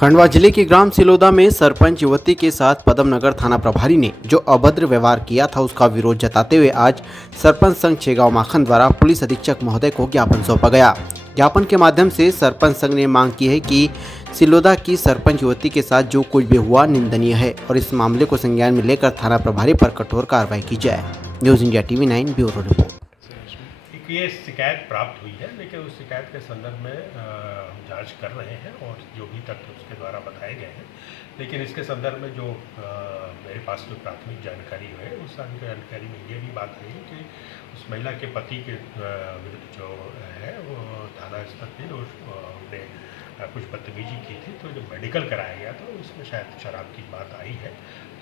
खंडवा जिले के ग्राम सिलोदा में सरपंच युवती के साथ पदमनगर थाना प्रभारी ने जो अभद्र व्यवहार किया था उसका विरोध जताते हुए आज सरपंच संघ छेगांव माखन द्वारा पुलिस अधीक्षक महोदय को ज्ञापन सौंपा गया। ज्ञापन के माध्यम से सरपंच संघ ने मांग की है कि सिलोदा की सरपंच युवती के साथ जो कुछ भी हुआ निंदनीय है और इस मामले को संज्ञान में लेकर थाना प्रभारी पर कठोर कार्रवाई की जाए। News India TV 9 bureau report. ये शिकायत प्राप्त हुई है, लेकिन उस शिकायत के संदर्भ में हम जांच कर रहे हैं और जो भी तथ्य उसके द्वारा बताए गए हैं, लेकिन इसके संदर्भ में जो मेरे पास जो प्राथमिक जानकारी है उस जानकारी में ये भी बात रही कि उस महिला के पति के विरुद्ध जो है वो थाना स्तर पर उसने कुछ बदतमीजी की थी, तो जब मेडिकल कराया गया तो उसमें शायद शराब की बात आई है।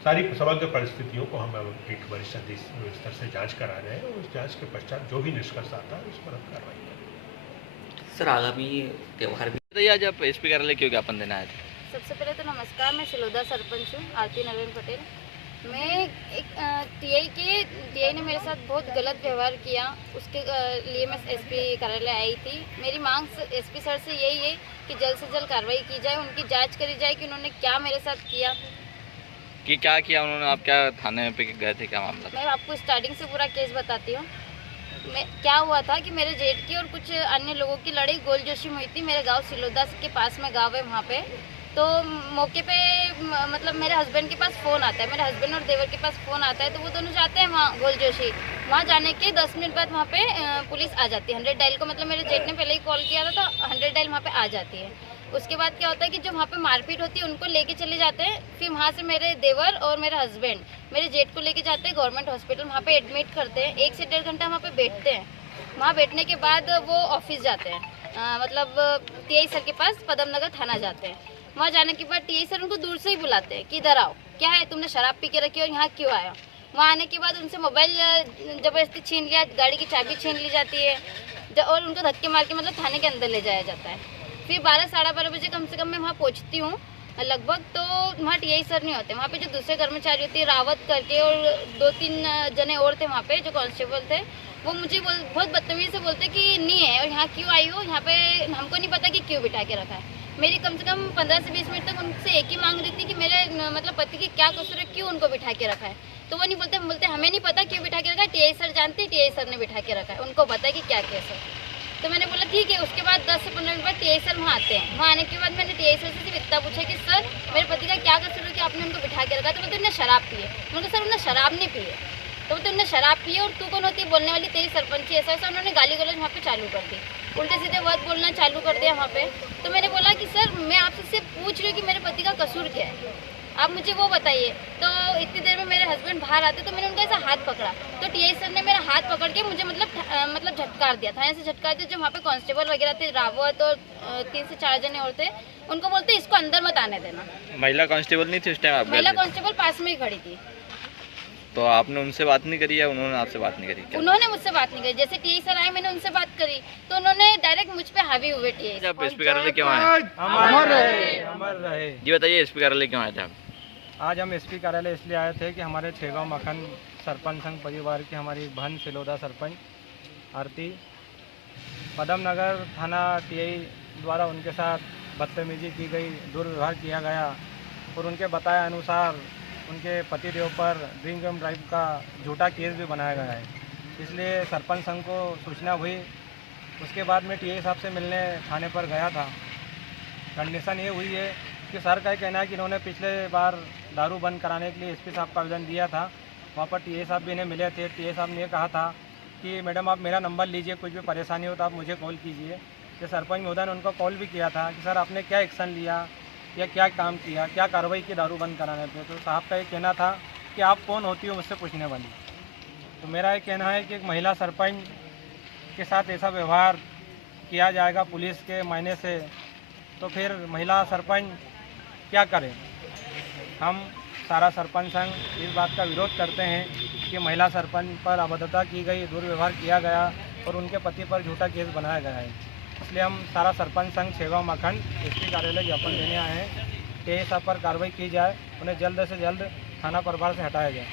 सारी समग्र परिस्थितियों को हम एक वरिष्ठ स्तर से जांच करा रहे हैं और उस जांच के पश्चात जो भी निष्कर्ष आता है उस पर हम कार्रवाई करेंगे। सर आगामी त्यौहार भी बताइए, आज आप एसपी कार्यालय क्यों ज्ञापन देना आए थे? सबसे पहले तो नमस्कार, मैं सिलोदा सरपंच हूँ आरती नरेंद्र पटेल। मैं एक टीआई ने मेरे साथ बहुत गलत व्यवहार किया, उसके लिए मैं एसपी कार्यालय आई थी। मेरी मांग एसपी सर से यही है कि जल्द से जल्द कार्रवाई की जाए, उनकी जांच करी जाए कि उन्होंने क्या मेरे साथ किया कि क्या किया उन्होंने। आप क्या थाने पे गए थे, क्या मामला था? मैं आपको स्टार्टिंग से पूरा केस बताती हूँ। क्या हुआ था कि मेरे जेठ की और कुछ अन्य लोगों की लड़ाई गोल जोशी में हुई थी। मेरे गांव सिलोदा के पास में गांव है, वहाँ पे तो मौके पे मतलब मेरे हस्बैंड के पास फ़ोन आता है, मेरे हस्बैंड और देवर के पास फ़ोन आता है, तो वो दोनों जाते हैं वहाँ गोल जोशी। वहाँ जाने के 10 मिनट बाद वहाँ पे पुलिस आ जाती है 100 डायल को, मतलब मेरे जेठ ने पहले ही कॉल किया था तो 100 डायल वहाँ पे आ जाती है। उसके बाद क्या होता है कि जो वहाँ पे मारपीट होती है उनको लेके चले जाते हैं। फिर वहाँ से मेरे देवर और मेरे हस्बैंड मेरे जेठ को लेके जाते हैं गवर्नमेंट हॉस्पिटल, वहाँ पे एडमिट करते हैं। 1 से 1.5 घंटा वहाँ पे बैठते हैं। वहाँ बैठने के बाद वो ऑफिस जाते हैं, मतलब टीआई सर के पास पदमनगर थाना जाते हैं। वहाँ जाने के बाद टीआई सर उनको दूर से ही बुलाते हैं कि इधर आओ, क्या है तुमने शराब पी के रखी और यहाँ क्यों आया। वहाँ आने के बाद उनसे मोबाइल ज़बरदस्ती छीन लिया, गाड़ी की चाबी छीन ली जाती है और उनको धक्के मार के मतलब थाने के अंदर ले जाया जाता है। फिर 12 साढ़े 12 बजे कम से कम मैं वहाँ पहुँचती हूँ लगभग, तो वहाँ टीआई सर नहीं होते। वहाँ पे जो दूसरे कर्मचारी होते हैं रावत करके और 2-3 जने और थे वहाँ पे जो कांस्टेबल थे, वो मुझे बहुत बदतमीजी से बोलते कि नहीं है और यहाँ क्यों आई हो, यहाँ पे हमको नहीं पता कि क्यों बिठा के रखा है। मेरी कम से कम 15 से 20 मिनट तक उनसे एक ही मांग रही थी कि मेरे मतलब पति की क्या कसूर है, क्यों उनको बिठा के रखा है। तो वो नहीं बोलते हमें नहीं पता क्यों बिठा के रखा है, टीआई सर जानते हैं, टीआई सर ने बिठा के रखा है, उनको पता है कि क्या केस है। तो मैंने बोला ठीक है। उसके बाद 10 से 15 मिनट बाद टीआई सर वहाँ आते हैं। वहाँ आने के बाद मैंने टीआई सर से सिर्फ इतना पूछा कि सर मेरे पति का क्या कसूर है कि आपने उनको बिठा के रखा। तो बोलते उन्होंने शराब पी है। उन्होंने सर उन्होंने शराब नहीं पी है। तो बोलते उन्होंने शराब पी है और तू कौन होती है बोलने वाली, तेरी सरपंची ऐसा ऐसा। उन्होंने गाली गलौज वहाँ पे चालू कर दी, उल्टे सीधे वर्ड बोलना चालू कर दिया वहाँ पे। तो मैंने बोला कि सर मैं आपसे सिर्फ पूछ रही हूँ कि मेरे पति का कसूर क्या है, आप मुझे वो बताइए। तो इतनी देर में मेरे हस्बैंड बाहर आते तो मैंने उनका ऐसा हाथ पकड़ा, तो टीआई सर ने मेरा हाथ पकड़ के मुझे मतलब झटकार दिया, थाने से झटकार दिया। जो वहाँ पे कांस्टेबल वगैरह थे रावत और 3 से 4 जने और थे, उनको बोलते इसको अंदर मत आने देना। महिला कांस्टेबल नहीं थी उस टाइम? महिला कांस्टेबल पास में ही खड़ी थी। तो आपने उनसे बात नहीं करी या उन्होंने आपसे बात नहीं करी? उन्होंने मुझसे बात नहीं करी। जैसे टीआई सर आए मैंने उनसे बात करी तो उन्होंने डायरेक्ट मुझ पे हावी हुए। टीआई आप एसपी कार्यालय क्यों आए? अमर रहे। जी बताइए, एसपी कार्यालय क्यों आए थे आप? आज हम एसपी कार्यालय इसलिए आए थे कि हमारे छेगांव माखन सरपंच संघ परिवार की हमारी बहन सिलोदा सरपंच आरती पदमनगर थाना टीआई द्वारा उनके साथ बदतमीजी की गई, दुर्व्यवहार किया गया और उनके बताए अनुसार उनके पतिदेव पर ड्रिंक एंड ड्राइव का झूठा केस भी बनाया गया है। इसलिए सरपंच संघ को सूचना हुई। उसके बाद मैं टीआई साहब से मिलने थाने पर गया था। कंडीशन ये हुई है कि सर का कहना है कि इन्होंने पिछले बार दारू बंद कराने के लिए एसपी साहब का आवेदन दिया था। वहाँ पर टीआई साहब भी इन्हें मिले थे। टीआई साहब ने कहा था कि मैडम आप मेरा नंबर लीजिए, कुछ भी परेशानी हो तो आप मुझे कॉल कीजिए। कि सरपंच महोदय ने उनको कॉल भी किया था कि सर आपने क्या एक्शन लिया या क्या काम किया, क्या कार्रवाई की दारू बंद कराने पे। तो साहब का ये कहना था कि आप कौन होती हो मुझसे पूछने वाली। तो मेरा ये कहना है कि एक महिला सरपंच के साथ ऐसा व्यवहार किया जाएगा पुलिस के मायने से, तो फिर महिला सरपंच क्या करें। हम सारा सरपंच संघ इस बात का विरोध करते हैं कि महिला सरपंच पर अभद्रता की गई, दुर्व्यवहार किया गया और उनके पति पर झूठा केस बनाया गया है। इसलिए हम सारा सरपंच संघ छेगांव माखन एसपी कार्यालय ज्ञापन देने आए हैं कि इस सब पर कार्रवाई की जाए, उन्हें जल्द से जल्द थाना प्रभार से हटाया जाए।